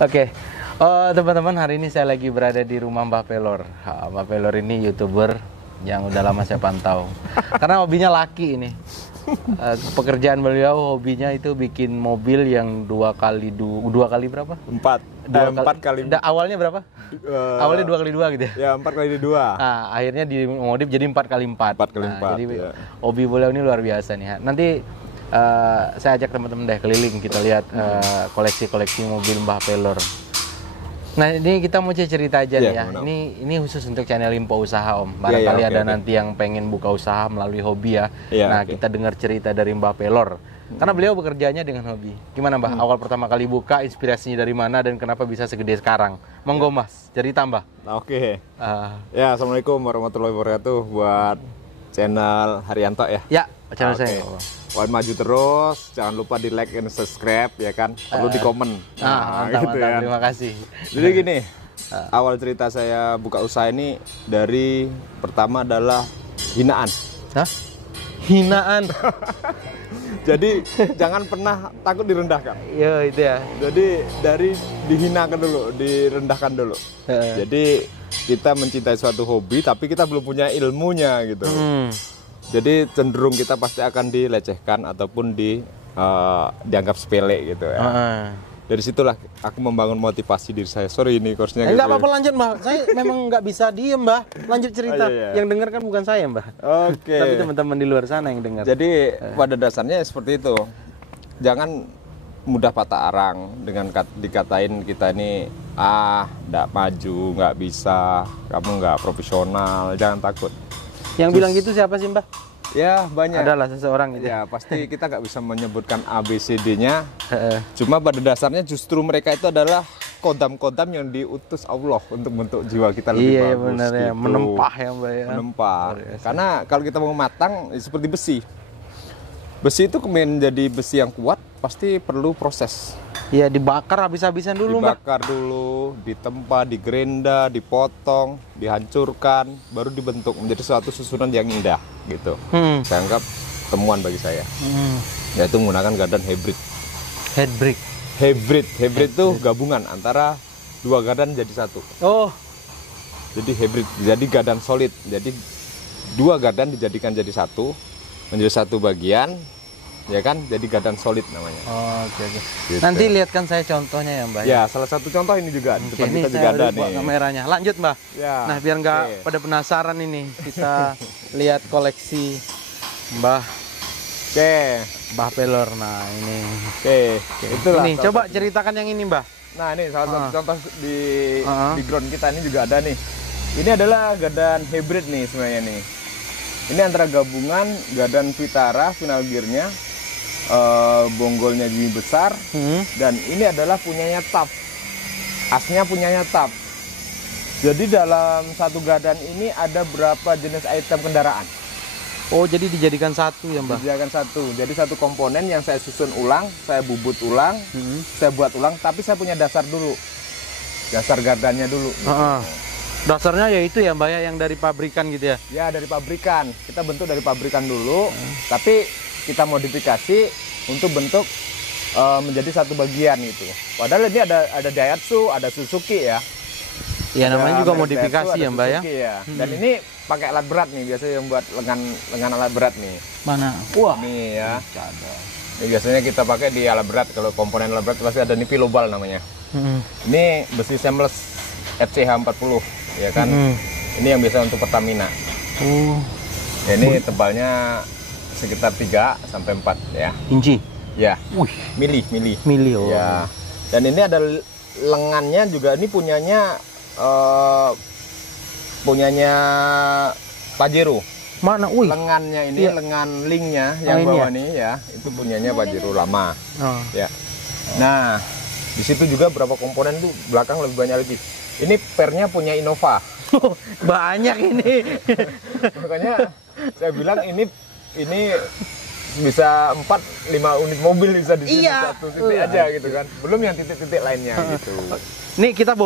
Oke, teman-teman, hari ini saya lagi berada di rumah Mbah Pelor. Mbah Pelor ini YouTuber yang udah lama saya pantau. Karena hobinya laki ini. Pekerjaan beliau hobinya itu bikin mobil yang dua kali berapa? Empat kali. Awalnya berapa? Awalnya 2x2 gitu ya? Ya 4x2. Nah, akhirnya dimodif jadi 4x4. 4x4. Jadi ya. hobi beliau ini luar biasa nih. Nanti saya ajak teman-teman deh keliling, kita lihat koleksi-koleksi mobil Mbah Pelor. Nah, ini kita mau cerita aja nih ya. Ini khusus untuk channel Info Usaha, Om. Barangkali ada nanti yang pengen buka usaha melalui hobi ya. Nah, kita dengar cerita dari Mbah Pelor. Karena beliau bekerjanya dengan hobi. Gimana, Mbah? Awal pertama kali buka, inspirasinya dari mana dan kenapa bisa segede sekarang? Monggo, Mas, cerita, Mbah. Oke. Ya, Assalamualaikum warahmatullahi wabarakatuh buat channel Haryanto ya. Ya, channel saya. Mohon maju terus, jangan lupa di like and subscribe ya kan, perlu di komen. Mantap, gitu mantap. ya. Terima kasih. Jadi gini, awal cerita saya buka usaha ini dari pertama adalah hinaan. Hah? Hinaan? Jadi jangan pernah takut direndahkan. Iya, itu ya. Jadi dari dihinakan dulu, direndahkan dulu. Jadi kita mencintai suatu hobi tapi kita belum punya ilmunya gitu. Jadi cenderung kita pasti akan dilecehkan ataupun dianggap sepele gitu ya. Dari situlah aku membangun motivasi diri saya. Sorry ini course-nya. Enggak apa-apa, lanjut, Mbak. Saya memang nggak bisa diem, Mbak. Lanjut cerita. Yang dengar kan bukan saya, Mbak. Oke. Tapi teman-teman di luar sana yang dengar. Jadi pada dasarnya seperti itu. Jangan mudah patah arang dengan dikatain kita ini nggak maju, nggak bisa, kamu nggak profesional. Jangan takut. Yang bilang gitu siapa sih, Mbah? Ya banyak. Adalah seseorang gitu. Ya pasti kita nggak bisa menyebutkan ABCD-nya. Cuma pada dasarnya justru mereka itu adalah kodam-kodam yang diutus Allah untuk bentuk jiwa kita lebih bagus. Iya benar ya, gitu. menempah ya, Mbak ya. Menempah. Karena kalau kita mau matang seperti besi. Besi itu menjadi besi yang kuat pasti perlu proses. Iya, dibakar habis-habisan dulu, Mbak. Dibakar dulu, ditempa, digerenda, dipotong, dihancurkan, baru dibentuk menjadi suatu susunan yang indah gitu. Saya anggap temuan bagi saya. Yaitu menggunakan gardan hybrid. Hybrid itu gabungan antara dua gardan jadi satu. Oh. Jadi hybrid, jadi gardan solid. Jadi dua gardan dijadikan jadi satu, menjadi satu bagian. Ya kan, jadi gardan solid namanya. Oke. Gitu. Nanti lihatkan saya contohnya ya, Mbak. Ya, salah satu contoh ini juga. Di depan ini kita juga ada nih kameranya. Lanjut, Mbak. Ya. Nah, biar nggak pada penasaran ini, kita lihat koleksi Mbah Pelor. Nah, ini. Itulah. Ini coba ceritakan yang ini, Mbah. Nah, ini salah satu contoh di ground kita ini juga ada nih. Ini adalah gardan hybrid nih sebenarnya nih. Ini antara gabungan gardan Vitara final gearnya, bonggolnya Jimmy besar, dan ini adalah punyanya TAF. Asnya punyanya TAF. Jadi dalam satu gardan ini ada berapa jenis item kendaraan? Oh, jadi dijadikan satu ya, Mbak? Dijadikan satu. Jadi satu komponen yang saya susun ulang, saya bubut ulang, saya buat ulang, tapi saya punya dasar dulu. Dasar gardannya dulu. Gitu. Dasarnya ya itu ya, Mbak ya, yang dari pabrikan gitu ya? Ya, dari pabrikan. Kita bentuk dari pabrikan dulu, tapi kita modifikasi untuk bentuk menjadi satu bagian itu. Padahal ini ada Daihatsu, ada Suzuki ya. Ya, namanya juga modifikasi Daihatsu, ya, Mbak Suzuki, ya. Dan ini pakai alat berat nih, biasanya yang buat lengan alat berat nih. Mana? Wah. Nih ya. Ini biasanya kita pakai di alat berat. Kalau komponen alat berat pasti ada nih pilobal namanya. Ini besi seamless FCH 40 ya kan. Ini yang biasa untuk Pertamina. Ya, ini tebalnya sekitar 3 sampai 4 ya. Inci. Ya. Mili. Oh. Ya. Dan ini ada lengannya juga, ini punyanya Pajero. Mana? Lengannya ini, lengan linknya yang bawah nih ya, itu punyanya Pajero lama. Ya. Nah, di situ juga berapa komponen tuh belakang lebih banyak lagi. Ini pernya punya Innova. Banyak ini. Makanya saya bilang ini bisa 4-5 unit mobil bisa di sini satu titik aja gitu kan. Belum yang titik-titik lainnya gitu. Nih kita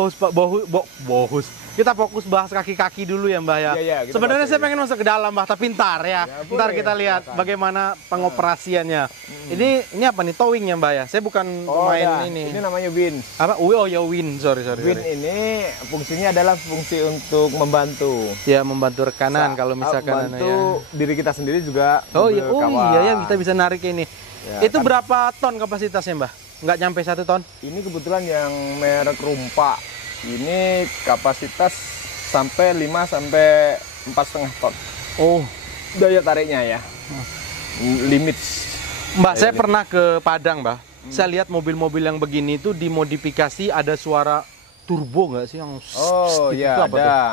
kita fokus bahas kaki-kaki dulu ya Mbah ya. Iya, Sebenarnya saya pengen masuk ke dalam Mbah, tapi ntar ya. Ntar boleh, kita lihat bagaimana pengoperasiannya. Ini apa nih, towing ya Mbah ya? Saya bukan pemain ini. Ini namanya win. Apa? Oh ya win, sorry. Win ini fungsinya adalah fungsi untuk membantu. Ya membantu rekanan kalau misalkan membantu diri kita sendiri juga. Iya ya, kita bisa narik ini. Ya, itu kan berapa ton kapasitasnya Mbah? Nggak nyampe 1 ton? Ini kebetulan yang merek Rumpa. Ini kapasitas sampai 5 sampai 4,5 ton. Oh, daya tariknya ya. Limit. Mbah, saya pernah ke Padang, Mbah. Saya lihat mobil-mobil yang begini itu dimodifikasi, ada suara turbo nggak sih yang iya itu apa ada. tuh?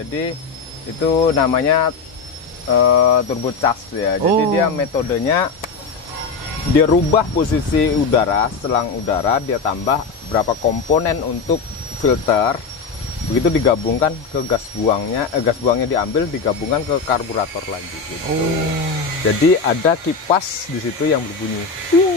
Jadi itu namanya turbo charge ya. Jadi dia metodenya dia rubah posisi udara, selang udara, dia tambah berapa komponen untuk filter, begitu digabungkan ke gas buangnya diambil, digabungkan ke karburator lagi gitu. Jadi ada kipas di situ yang berbunyi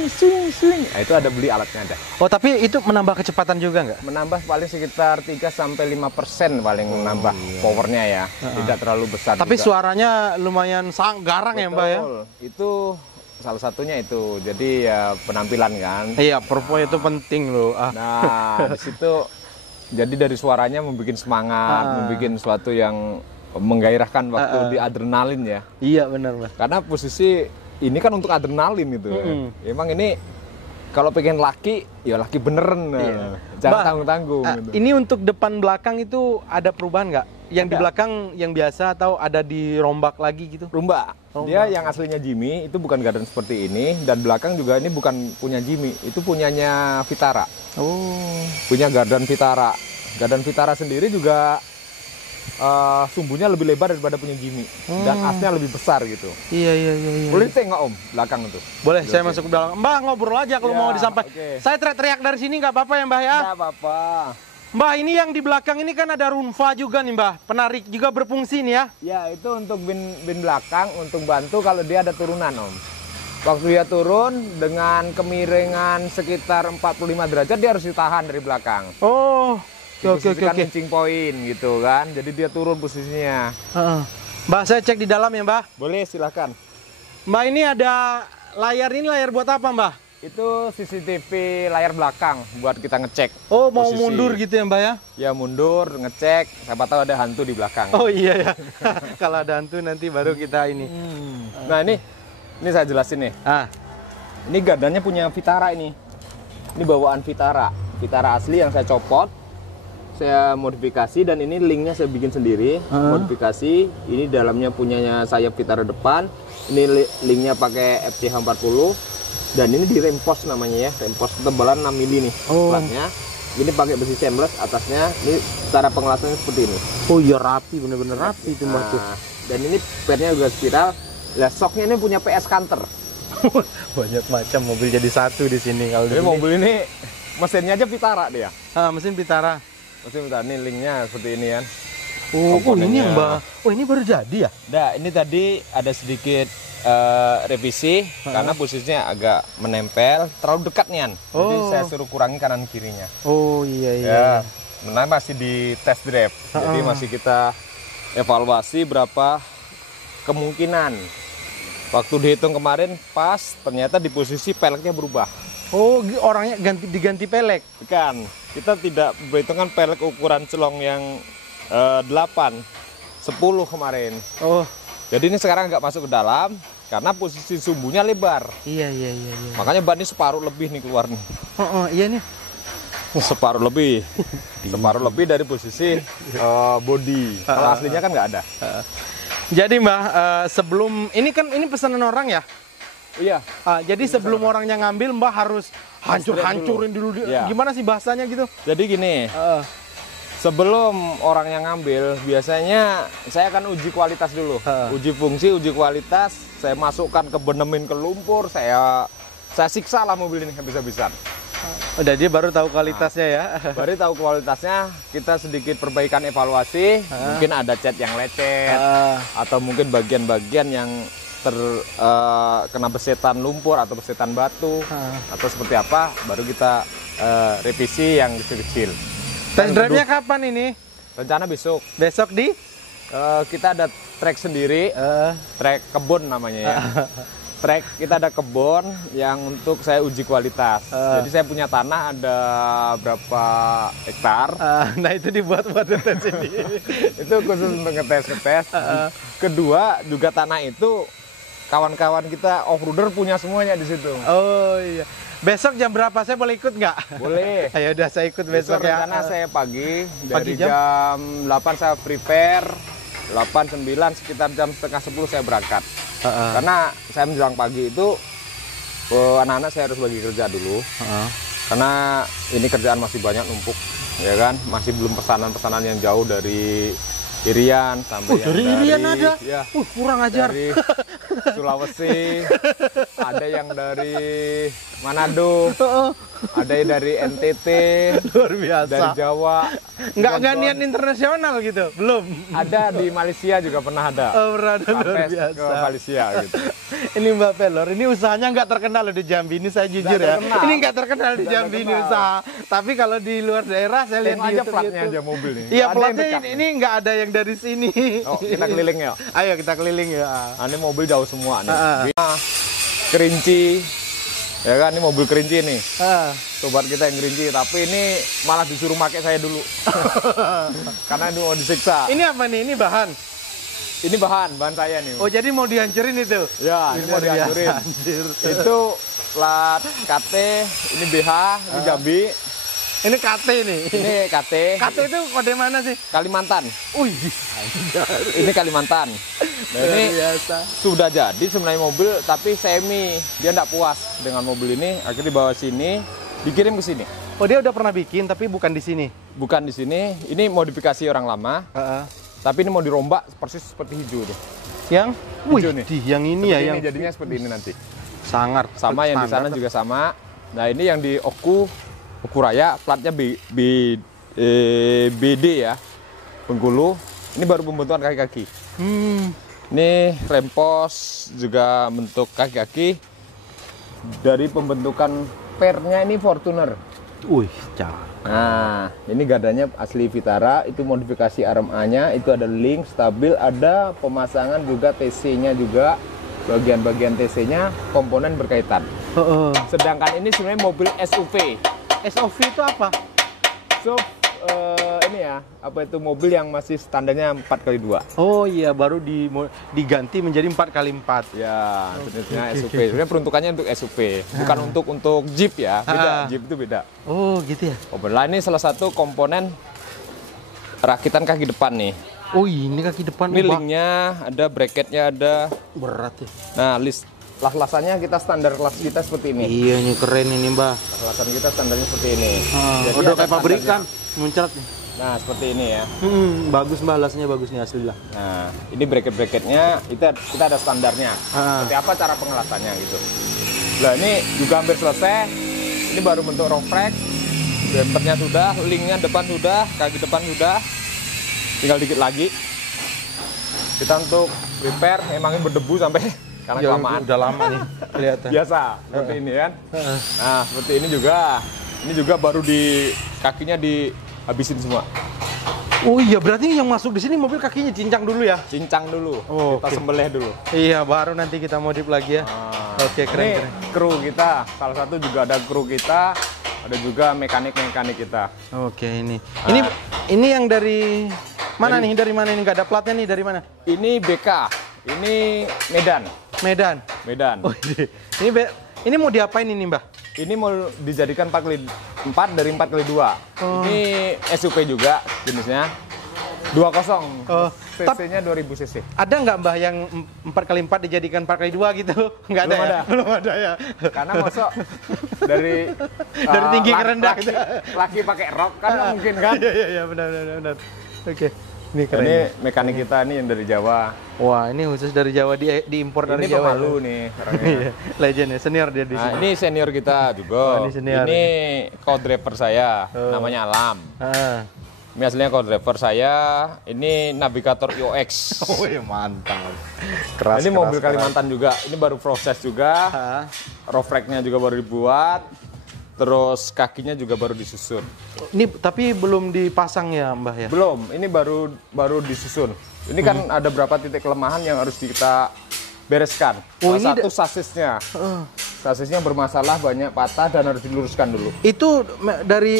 swing. Nah, itu ada beli alatnya ada. Oh, tapi itu menambah kecepatan juga nggak? Menambah paling sekitar 3-5% paling menambah powernya ya. Tidak terlalu besar. Tapi juga. Suaranya lumayan garang ya Mbak ya? Itu salah satunya itu. Jadi ya penampilan kan. Iya, performa itu penting loh. Nah, di situ jadi dari suaranya membuat semangat, membuat sesuatu yang menggairahkan waktu di adrenalin ya. Iya benar Mas. Karena posisi ini kan untuk adrenalin itu. Emang ini kalau pengen laki, ya laki beneran. Jangan tanggung-tanggung. Gitu. Ini untuk depan belakang itu ada perubahan nggak? Yang di belakang yang biasa atau ada dirombak lagi gitu? Rombak. Dia yang aslinya Jimmy itu bukan gardan seperti ini, dan belakang juga ini bukan punya Jimmy, itu punyanya Vitara. Punya gardan Vitara. Gardan Vitara sendiri juga sumbunya lebih lebar daripada punya Jimmy, dan asnya lebih besar gitu. Iya. Boleh tengok Om belakang itu. Boleh, saya masuk ke belakang. Mbah ngobrol aja kalau mau disampaikan. Saya teriak-teriak dari sini nggak apa-apa ya Mbah ya? Nggak apa-apa. Mbah, ini yang di belakang ini kan ada Runfa juga nih Mbah, penarik juga berfungsi nih ya? Ya, itu untuk bin belakang, untuk bantu kalau dia ada turunan Om. Waktu dia turun dengan kemiringan sekitar 45 derajat, dia harus ditahan dari belakang. Oke. Launching point gitu kan, jadi dia turun posisinya. Mbah, saya cek di dalam ya Mbah? Boleh, silahkan. Mbah, ini ada layar, ini layar buat apa Mbah? Itu CCTV layar belakang buat kita ngecek. Oh, mau posisi. Mundur gitu ya Mbah ya? Ya mundur, ngecek, siapa tahu ada hantu di belakang. Oh iya ya, kalau ada hantu nanti baru kita ini. Nah ini saya jelasin nih. Ini gardannya punya Vitara ini. Ini bawaan Vitara asli yang saya copot, saya modifikasi, dan ini linknya saya bikin sendiri. Modifikasi, ini dalamnya punyanya sayap Vitara depan, ini linknya pakai FCH 40. Dan ini di reinforce namanya ya, reinforce tebalan 6 mili nih platnya. Ini pakai besi seamless atasnya. Ini cara pengelasannya seperti ini. Oh iya, rapi, bener-bener rapi itu Mbak tuh. Dan ini pednya juga spiral. Lah shocknya ini punya PS Canter. Banyak macam mobil jadi satu di sini kalau. Jadi mobil ini mesinnya aja Vitara dia. Mesin Vitara. Mesin Vitara, ini linknya seperti ini kan. Ini yang Mbak. Oh, ini baru jadi ya? Nah, ini tadi ada sedikit revisi karena posisinya agak menempel, terlalu dekat nih. Jadi saya suruh kurangi kanan kirinya. Oh iya. Memang masih di test drive. Jadi masih kita evaluasi berapa kemungkinan. Waktu dihitung kemarin pas, ternyata di posisi peleknya berubah. Oh, orangnya diganti pelek? Bukan. Kita tidak berhitungan pelek ukuran celong yang 8, 10 kemarin. Jadi ini sekarang nggak masuk ke dalam karena posisi sumbunya lebar. Iya. Makanya ban ini separuh lebih nih keluar nih. Iya nih. Separuh lebih. Separuh lebih dari posisi body. Kalau aslinya kan nggak ada. Jadi Mbah, sebelum ini pesanan orang ya? Iya. Jadi sebelum orangnya ngambil, Mbah harus hancurin dulu. Gimana sih bahasanya gitu? Jadi gini. Sebelum orang yang ngambil, biasanya saya akan uji kualitas dulu. Uji fungsi, uji kualitas. Saya masukkan ke benemin ke lumpur. Saya siksa lah mobil ini habis-habisan. Udah, dia baru tahu kualitasnya ya? Baru tahu kualitasnya. Kita sedikit perbaikan evaluasi. Mungkin ada cat yang lecet. Atau mungkin bagian-bagian yang terkena besetan lumpur atau besetan batu. Atau seperti apa, baru kita revisi yang kecil-kecil. Test drive-nya kapan ini? Rencana besok. Besok di? Kita ada trek sendiri, trek kebun namanya ya. Trek kita ada kebun yang untuk saya uji kualitas. Jadi saya punya tanah ada berapa hektar. Nah itu dibuat buat tes ini. Itu khusus untuk ngetes. Kedua juga tanah itu kawan-kawan kita off-roader punya semuanya di situ. Oh iya. Besok jam berapa saya boleh ikut nggak? Boleh. Ayo udah saya ikut besok ya. Rencana saya pagi dari jam 8 saya prepare, 8, 9 sekitar jam setengah 10 saya berangkat. Karena saya menjelang pagi itu anak-anak saya harus bagi kerja dulu. Karena ini kerjaan masih banyak numpuk, ya kan? Masih belum pesanan-pesanan yang jauh dari Irian sampai dari Irian ada. Ya, kurang ajar. Dari Sulawesi, ada yang dari Manado, ada yang dari NTT, luar biasa. dari Jawa. Nggak niat internasional gitu, belum. Ada di Malaysia juga pernah ada. Oh, pernah ada, luar biasa. Ke Malaysia gitu. Ini Mbak Pelor, ini usahanya nggak terkenal loh di Jambi. Ini saya jujur ya. Ini nggak terkenal di Jambi ini usaha. Tapi kalau di luar daerah saya lihat di aja platnya aja mobil nih. Iya, platnya ini nggak ada yang dari sini. Oh, kita keliling ya. Ayo kita keliling ya. Ini mobil jauh semua nih. Kerinci. Ya kan, ini mobil kerinci nih. Sobat kita yang kerinci, tapi ini malah disuruh pakai saya dulu. Karena ini mau disiksa. Ini apa nih? Ini bahan? Ini bahan saya nih. Oh, jadi mau dihancurin itu? Ya, ini mau dihancurin. Itu plat KT, ini BH, ini Jambi. Ini KT nih. Ini KT. KT itu kode mana sih? Kalimantan. Wih, ini Kalimantan. Nah, ini biasa. Sudah jadi sebenarnya mobil, tapi semi. Dia tidak puas dengan mobil ini, akhirnya dibawa sini, dikirim ke sini. Oh, dia udah pernah bikin, tapi bukan di sini? Bukan di sini. Ini modifikasi orang lama. Tapi ini mau dirombak persis seperti hijau tuh. Yang? Hijau nih. Yang ini seperti ya, ini yang jadinya seperti ini nanti. Sangar. Sama yang di sana juga sama. Nah, ini yang di Oku Raya, platnya BD ya, Bengkulu. Ini baru pembentukan kaki-kaki. Ini rempos juga bentuk kaki-kaki. Dari pembentukan pernya ini Fortuner. Wih, cakep. Nah, ini gardanya asli Vitara, itu modifikasi RMA-nya, itu ada link, stabil, ada pemasangan juga TC-nya juga, bagian-bagian TC-nya, komponen berkaitan. Sedangkan ini sebenarnya mobil SUV. SUV itu apa? SUV ini ya, apa itu mobil yang masih standarnya 4x2. Oh iya, baru diganti menjadi 4x4. Ya, sebenarnya SUV. Sebenarnya peruntukannya untuk SUV, bukan untuk Jeep ya. Beda, Jeep itu beda. Oh, gitu ya. Lah ini salah satu komponen rakitan kaki depan nih. Oh, ini kaki depan. Ini linknya ada, bracketnya ada. Berat ya. Nah, las-lasannya kita standar kelas kita seperti ini. Iya, ini keren ini, Mbak. Las-lasan kita standarnya seperti ini. Jadi udah kayak pabrikan, muncrat nih. Nah, seperti ini ya. Bagus Mbak, lasnya bagus nih asli lah. Nah, ini bracket-bracketnya kita ada standarnya. Seperti apa cara pengelasannya gitu. Nah, ini juga hampir selesai. Ini baru bentuk rock rack. Bumpernya sudah, linknya depan sudah, kaki depan sudah. Tinggal dikit lagi. Kita untuk repair, emangnya berdebu sampai karena kelamaan. Udah lama nih kelihatan. Biasa, seperti ini kan. Nah, seperti ini juga. Ini juga baru di kakinya dihabisin semua. Oh iya, berarti yang masuk di sini mobil kakinya cincang dulu ya? Cincang dulu. Kita sembelih dulu. Iya, baru nanti kita modif lagi ya. Oke, keren. Ini kru kita. Salah satu juga ada kru kita. Ada juga mekanik-mekanik kita. Oke, ini. Ini yang dari mana nih? Dari mana ini? Nggak ada platnya nih, dari mana? Ini BK. Ini Medan. Medan. Oh, ini mau diapain ini, Mbah? Ini mau dijadikan 4x4 dari 4x2. Ini SUV juga jenisnya. 20. cc-nya 2000 cc. Ada nggak Mbah yang 4x4 dijadikan 4x2 gitu? Nggak ada, ya? Belum ada ya. Karena masuk dari tinggi ke rendah. Laki pakai rok kan nggak mungkin kan? Iya, benar. Oke. Ini keren. Ini mekanik kita nih yang dari Jawa. Wah, ini khusus dari Jawa, diimpor dari Jawa. Ini pemalu nih orangnya. Legend ya, senior dia di sini. Ini senior kita juga. Ini co-driver saya, namanya Alam. Ini aslinya co-driver saya, ini navigator IOX. Oh iya, mantap. Ini mobil Kalimantan juga, ini baru proses juga. Roof rack-nya juga baru dibuat. Terus kakinya juga baru disusun. Ini tapi belum dipasang ya Mbah ya? Belum, ini baru disusun. Ini kan ada berapa titik kelemahan yang harus kita bereskan. Salah satu sasisnya. Sasisnya bermasalah, banyak patah dan harus diluruskan dulu. Itu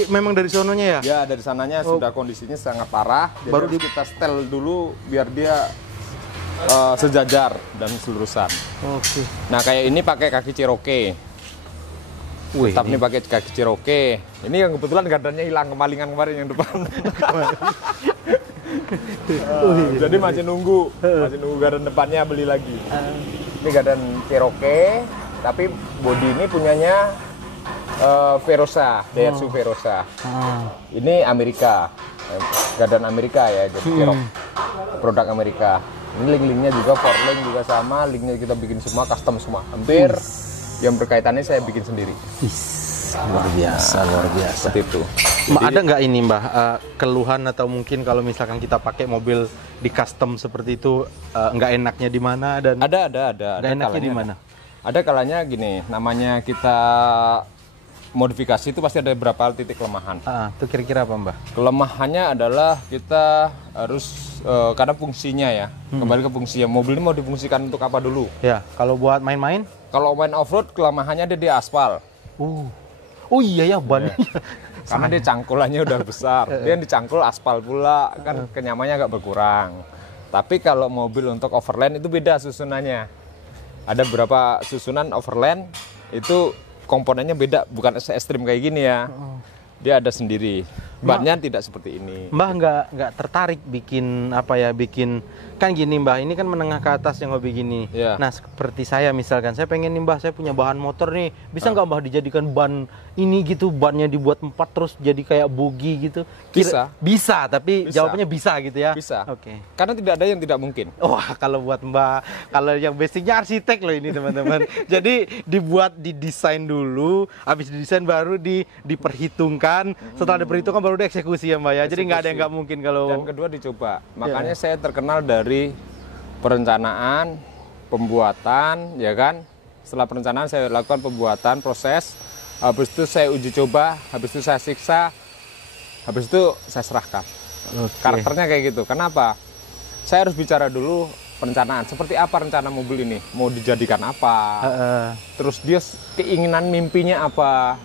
memang dari sononya ya? Ya, dari sananya sudah kondisinya sangat parah. Jadi baru kita setel dulu biar dia sejajar dan selurusan. Oke. Nah, kayak ini pakai kaki Cherokee. Tetap nih pakai kaki Cherokee. Ini yang kebetulan gardannya hilang, kemalingan kemarin yang depan. Jadi masih nunggu gardan depannya beli lagi. Ini gardan Cherokee, tapi bodi ini punyanya Verosa, Daihatsu Verosa. Ini Amerika, gardan Amerika ya, jadi Cherokee, produk Amerika. Ini link-linknya juga, forlink juga sama, linknya kita bikin semua, custom semua, hampir. Yang berkaitannya saya bikin sendiri. Luar biasa, luar biasa. Seperti itu. Jadi, ada nggak ini Mbah keluhan atau mungkin kalau misalkan kita pakai mobil di custom seperti itu nggak enaknya di mana dan ada nggak enaknya di mana? Ada kalanya gini, namanya kita modifikasi itu pasti ada beberapa titik kelemahan. Itu kira-kira apa Mbah? Kelemahannya adalah kita harus karena fungsinya ya, kembali ke fungsinya. Mobil ini mau difungsikan untuk apa dulu? Ya, kalau buat main-main? Kalau main off-road, kelemahannya dia di aspal. Oh iya ya, ban. Karena dia cangkulannya udah besar. Dia dicangkul aspal pula, kan kenyamannya agak berkurang. Tapi kalau mobil untuk overland itu beda susunannya. Ada beberapa susunan overland itu komponennya beda, bukan ekstrim kayak gini ya. Dia ada sendiri. Bannya tidak seperti ini. Mbah nggak tertarik bikin apa ya, bikin kan gini Mbah, ini kan menengah ke atas yang hobi gini. Nah seperti saya misalkan, saya pengen nih Mbah, saya punya bahan motor nih, bisa nggak Mbah dijadikan ban ini gitu, bannya dibuat 4 terus jadi kayak bogi gitu? Bisa, tapi jawabannya bisa gitu ya? Bisa. Oke. Karena tidak ada yang tidak mungkin. Wah, kalau buat Mbah, kalau yang basicnya arsitek loh ini teman-teman. Jadi didesain dulu, habis didesain baru diperhitungkan, setelah diperhitungkan baru dieksekusi ya Mbak ya. Jadi nggak ada yang nggak mungkin kalau. Dan kedua dicoba. Makanya saya terkenal dari perencanaan, pembuatan, ya kan. Setelah perencanaan saya lakukan pembuatan, proses. Habis itu saya uji coba, habis itu saya siksa, habis itu saya serahkan. Karakternya kayak gitu. Kenapa? Saya harus bicara dulu perencanaan. Seperti apa rencana mobil ini? Mau dijadikan apa? Terus dia keinginan mimpinya apa?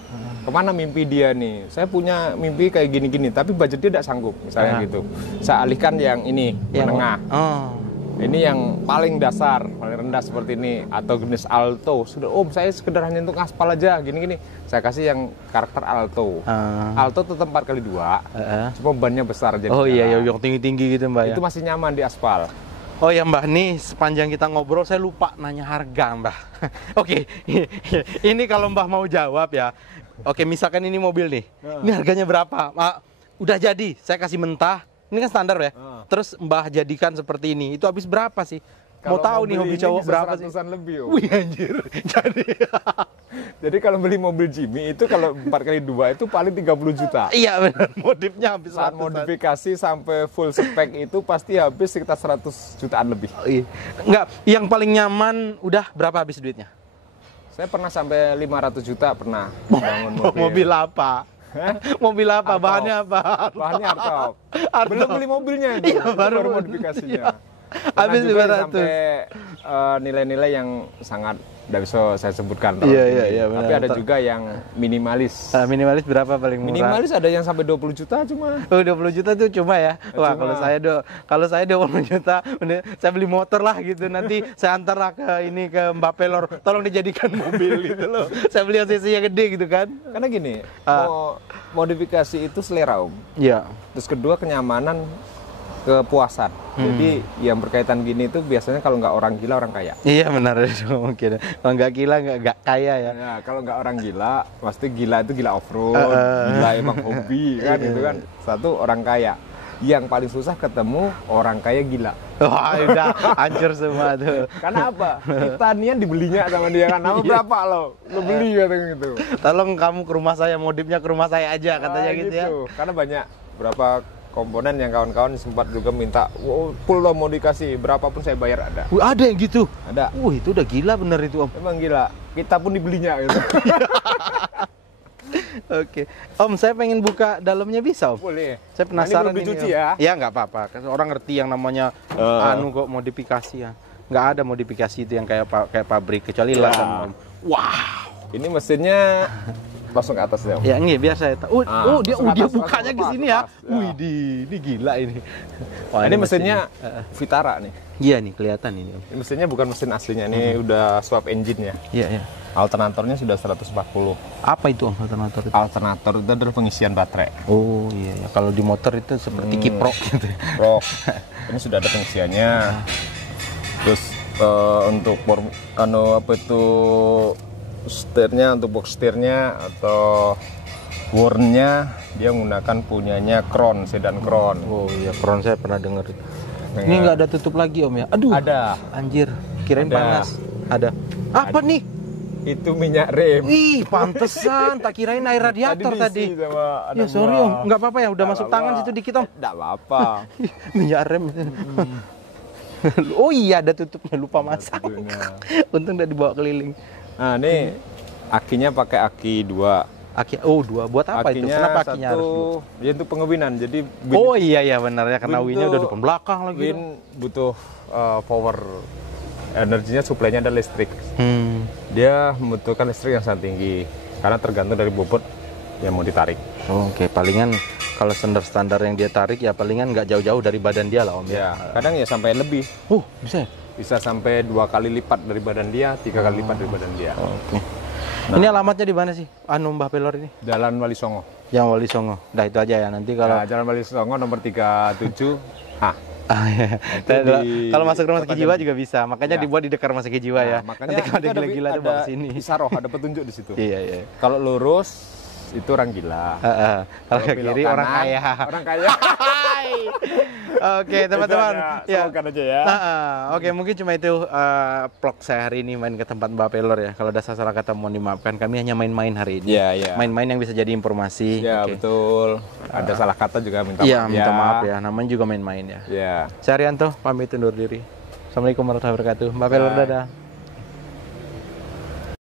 Kemana mimpi dia nih? Saya punya mimpi kayak gini-gini, tapi budgetnya tidak sanggup, misalnya gitu. Saya alihkan yang ini, menengah. Ini yang paling dasar, paling rendah seperti ini, atau jenis Alto. Sudah, saya sekedar hanya untuk aspal aja, gini-gini. Saya kasih yang karakter Alto. Alto tetap 4x2, cuma bannya besar. Jadi yang tinggi-tinggi gitu Mbak ya? Itu masih nyaman di aspal. Oh ya Mbah, nih sepanjang kita ngobrol saya lupa nanya harga Mbah. Oke, ini kalau Mbah mau jawab ya. Oke, misalkan ini mobil nih, ini harganya berapa? Udah jadi, saya kasih mentah. Ini kan standar ya. Terus Mbah jadikan seperti ini, itu habis berapa sih? Mau tahu nih hobi cowok berapa sih? Lebih. Wih anjir. Jadi kalau beli mobil Jimmy itu kalau 4x2 itu paling 30 juta. Iya benar, modifnya habis. Saat modifikasi sampai full spek itu pasti habis sekitar 100 jutaan lebih. Enggak, yang paling nyaman udah berapa habis duitnya? Saya pernah sampai 500 juta pernah bangun mobil. Mobil apa? Mobil apa? Artop. Bahannya apa? Bahannya Artop. Belum beli mobilnya itu, baru modifikasinya. Iya. Habis 500. Sampai nilai-nilai yang sangat tidak bisa saya sebutkan. Iya, benar. Tapi ada juga yang minimalis. Minimalis berapa paling murah? Minimalis ada yang sampai 20 juta cuma. 20 juta tuh cuma ya. Wah, kalau saya 20 juta, saya beli motor lah gitu. Nanti saya antar lah ke Mbak Pelor. Tolong dijadikan mobil gitu loh. Saya beli yang cc-nya gede gitu kan. Karena gini, modifikasi itu selera Om. Iya. Terus kedua kenyamanan, kepuasan. Jadi yang berkaitan gini itu biasanya kalau nggak orang gila, orang kaya. Iya benar itu mungkin. Kalau nggak gila nggak kaya ya. Ya kalau nggak orang gila, pasti gila itu gila off-road, gila emang hobi kan itu kan. Satu orang kaya. Yang paling susah ketemu orang kaya gila. Wah udah hancur semua tuh. Karena apa? Kita nian dibelinya sama dia kan. Nama berapa lo beli katanya gitu. Tolong kamu ke rumah saya, modifnya ke rumah saya aja katanya gitu ya. Karena banyak berapa komponen yang kawan-kawan sempat juga minta full lo mau dikasih berapapun saya bayar ada. Ada yang gitu? Ada. Itu udah gila bener itu Om. Emang gila. Kita pun dibelinya gitu. Oke. Om, saya pengen buka dalamnya bisa, Om? Boleh. Saya penasaran ini. Belum dicuci Om. ya? Ya nggak apa-apa. Kan orang ngerti yang namanya kok modifikasi ya. Nggak ada modifikasi itu yang kayak pabrik kecuali lasan, Om. Wow. Ini mesinnya langsung ke atas ya, Om. Ya enggak biasa ya. Dia bukanya ke sini ya. Ya. Wih, ini gila ini. Wah, ini mesinnya Vitara nih. Iya nih kelihatan ini, Om. Ini mesinnya bukan mesin aslinya, ini udah swap engine ya. Iya, iya. Alternatornya sudah 140. Apa itu, Om, alternator itu? Alternator itu adalah pengisian baterai. Oh iya, ya. Kalau di motor itu seperti kiprok gitu. Kiprok. Ini sudah ada pengisiannya. Terus untuk setirnya, untuk box setirnya atau warnnya dia menggunakan punyanya Crown, sedan Crown. Oh iya, Crown saya pernah dengar. Ini nggak ada tutup lagi, Om ya? Aduh. Ada. Anjir, kirain Ada. panas. Ada. Apa nih? Itu minyak rem. Wih, pantesan. Tak kirain air radiator tadi. Ya sorry, Om, nggak apa-apa ya. Udah masuk tangan situ dikit, Om. Nggak apa-apa. Minyak rem. Oh iya, ada tutupnya, lupa masang. Untung udah dibawa keliling. Nah, ini akinya pakai aki 2. Aki, dua. Buat apa itu? Akinya Kenapa akinya harus dua? Ya untuk pengewinan. Jadi Oh iya benar ya, karena win winnya tuh- udah depan belakang lagi. win butuh power, energinya suplainya ada listrik. Dia membutuhkan listrik yang sangat tinggi karena tergantung dari bobot yang mau ditarik. Oke, palingan kalau standar yang dia tarik ya palingan nggak jauh-jauh dari badan dia lah, Om Ya, kadang ya sampai lebih. Bisa ya? Bisa sampai 2 kali lipat dari badan dia, 3 kali lipat dari badan dia. Oke. Ini alamatnya di mana sih? Mbah Pelor ini? Jalan Wali Songo. Yang Wali Songo. Dah itu aja ya, nanti kalau Nah, Jalan Wali Songo nomor 37. iya. Kalau masuk rumah sakit jiwa juga bisa. Makanya Ya. dibuat di dekat rumah sakit jiwa ya. Makanya Nanti kalau itu ada gila-gila ada bawa sini. Isaroh, ada petunjuk di situ. Iya, iya. Kalau lurus itu orang gila. Kalau ke belok kiri orang kanan, kaya. Orang kaya. Oke, teman-teman. Ya. Semoga aja ya. Oke, mungkin cuma itu vlog saya hari ini main ke tempat Mbah Pelor ya. Kalau ada salah kata mohon dimaafkan. Kami hanya main-main hari ini. Iya, iya. Main-main yang bisa jadi informasi. Ya, Oke. betul. Ada salah kata juga minta Iya, maaf. minta maaf ya. Namanya juga main-main ya. Ya. Saya Arianto, pamit undur diri. Assalamualaikum warahmatullahi wabarakatuh. Mbah Pelor, dadah.